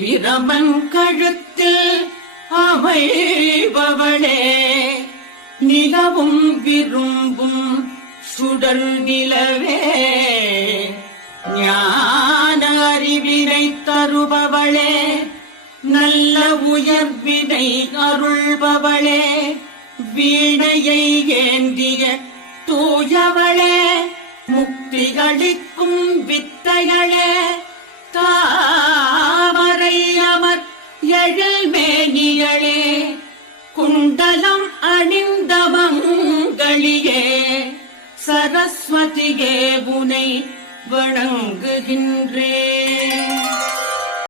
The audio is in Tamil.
பிரமன் கழுத்தில் அமைபவளே நிலவும் விரும்பும் சுடர் நிலவே ஞான அறிவினை தருபவளே நல்ல உயர்வினை அருள்பவளே வீணையை ஏந்திய தூயவளே முக்தி அளிக்கும் வித்தைகளே தாமரை அமர் எழில் மேனியளே குண்டலம் அணிந்த மங்களியே சரஸ்வதியே உனை வணங்குகின்றேன்.